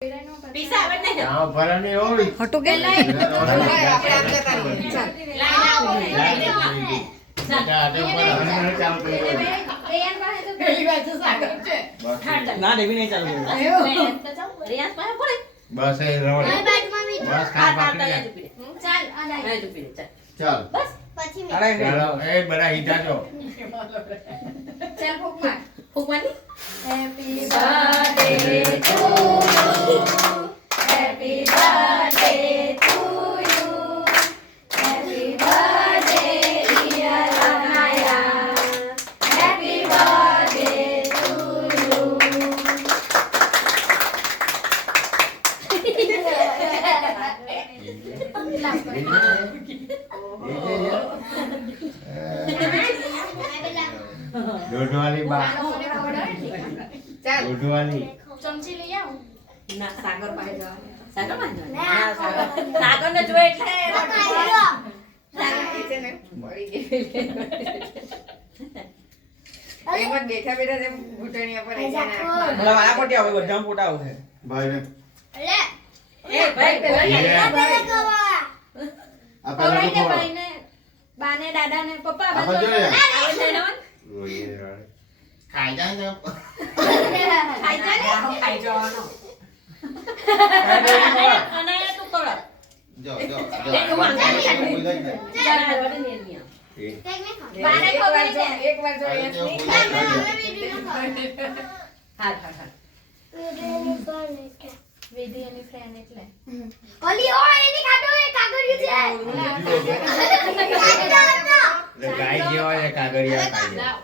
પીસા આવે ને આ ભરાની હોય હટો કે ના દેવી નહીં ચાલુ બસ એ રવડ બસ ખાઈ પાકડી ચાલ બસ ચાલો એ બડા હીટા જો ચાલ ફૂકવાની happy birthday to happy birthday to you happy birthday dear Anaya happy birthday to you દોઢવાલી બા દોઢવાલી ચમચી લઈ આવું ના સાગર પાસે જવાનું સાગર માં સાગર ને જોઈ એટલે મારા પોટી આવે બધા ફોટા આવશે ભાઈ ને એ ભાઈ પેલા આ પેલા ખવડાવી દે તો ભાઈને બાને દાદાને પપ્પા આ બધો બધું લે. આવે છે ને ખાઈ જાય ને ખાઈ જા ને ખાઈ જવાનો અને તું ખવડાવ જો જો લે, તું વાંધો નહીં. ચાલ હાલવા દે ને બાને ખવડાવી દે હાલ હાલ હાલ વિધિ એની ફ્રેન્ડ એટલે ગાય જેવા છે કાગળિયા ખાઈ જાય.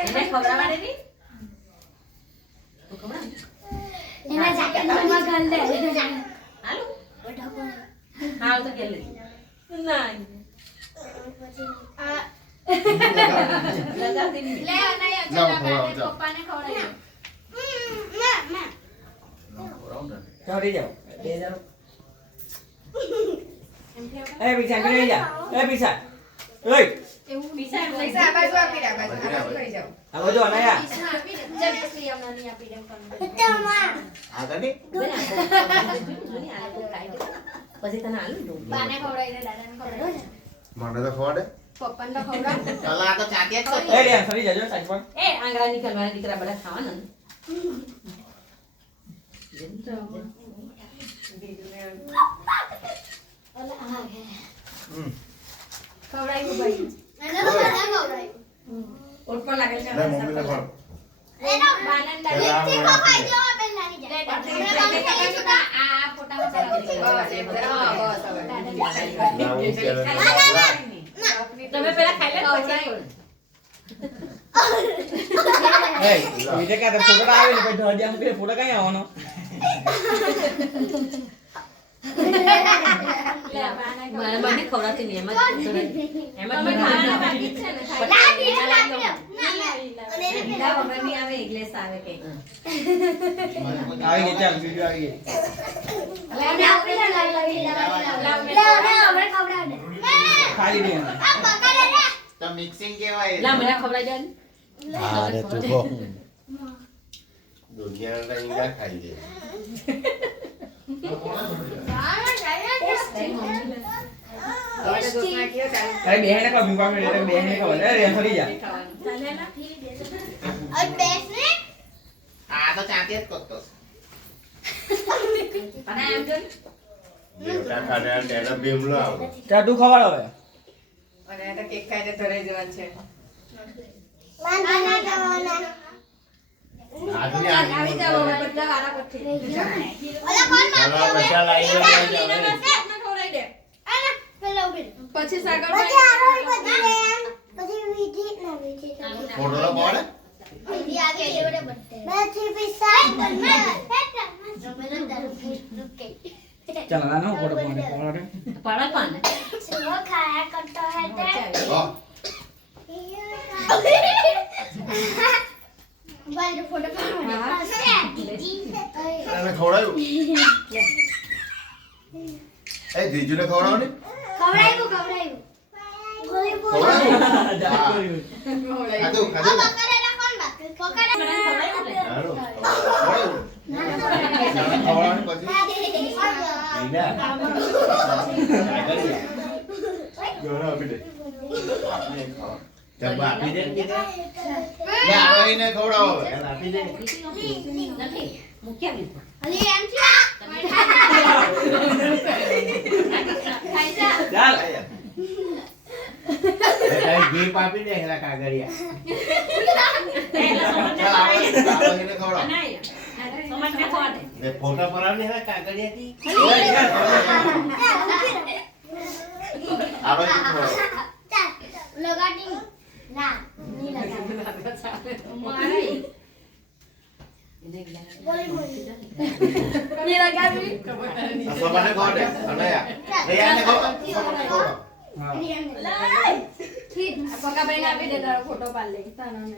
એને ખવડાવવા દે ની તું ખવડાવ હાલો હાલ તો કે લે ના લગાવતી નહીં લે અનાયા જાઓ, ચાલ ખવડાવો, બાને જાઓ. પપ્પાને ખવડાવી ચોરી જાઓ દે જાઓ એ પીછા કરી જા એ પીછા ઓય એવું પીસા આ બધું અનાયા આગળ ની? પછી તને આલુ દઉં બાને ખવડાવી દે દાદાને ખવડાવી મને તો ખવડે પપ્પાને તો ખવડાવ ચાલ આ તો ચાટીએ જ એ રે સરી જાજો સાઈડ પર એ આંગળા નીકળવાના દીકરા બધા ખાવાના ને ખવડાવ્યું ભાઈ ઉપર લાગે છે લે મમ્મીને ખવડ. બાને આ ફોટામાં તમે પેલા ખાઈ લે પછી એ વિજય કે ફોટો આવે ને પછી ધડિયા મૂકીને ફોટો કઈ આવવાનો મને ખવડાવતી નહીં એમ જ ખાવાના બાકી છે ને ખાઈ આવે ઇંગ્લિશ આવે કે આવી ગઈ ચાલ વિડિયો આવી ગઈ ખાલી દે તો મિક્સિંગ કેવાય લા મને ખવડાવી દે અરે તું કહો દુનિયાના ઈંડા ખાઈ જાય અરે બેહેને કો બીવા મે રે બેહેને કો અરે રે સરી જા આ તો ચાટીએ જ કરતો અને એમ જો દેવતા ખાને તેનો બીમલો આવો તા તું ખવાડ હવે આજની આવી જાવ હવે બધા વારા પછી ચાલો બધા લાઈન ખવડાવી દે પછી સાગર ફોટો તો પાડે ચાલ આનો ફોટો પાડે પાડે પાડા પાને હો એને ખવડાવ્યું એ જીજુને ખવડાવો ને ખવડાવ્યું ખાધું ખાધું ખવડાવ્યું જબ આપી દે ને લે આવીને ખવડાવો એને આપી દે નથી મૂક્યા બી ચાલ ઘી પાપી દે એલા કાગળિયા ચાલ આવીને ખવડાવો ને ફોટા પરાવને હે કાગળિયા થી આવે તો લગાડી ના ની લગાડી ની લગાડી સબાને ખવડે અનયા એ આને ખવડાવો પકા ભાઈ આપી દે તારો ફોટો પાડ લે તારાને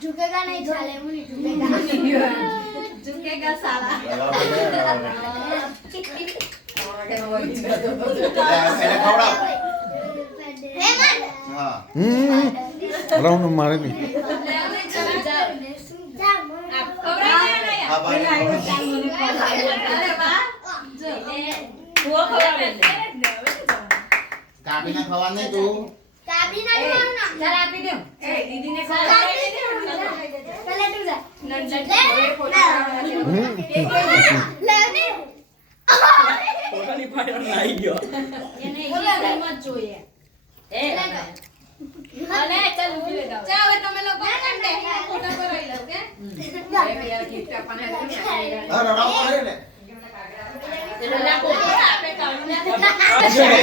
झुकेगा नहीं साले मुझे झुकेगा साला રાઉન્ડ મારે નહીં કાપીને ખવા નહીં તું काबी नहीं मारना ચાલ આપી દો એ દીદીને काबी पहले तू जा ले ફોટાની પાછળ નાઈ ગયો એને बोला मत જોઈએ એ અલે ચાલ ઉભી લે જાવ ચાલ હવે તમે લોકો કંડે ફોટો કરાવી લો કે રડાવ પડે ને પેલા ફોટો આપે કાઢીને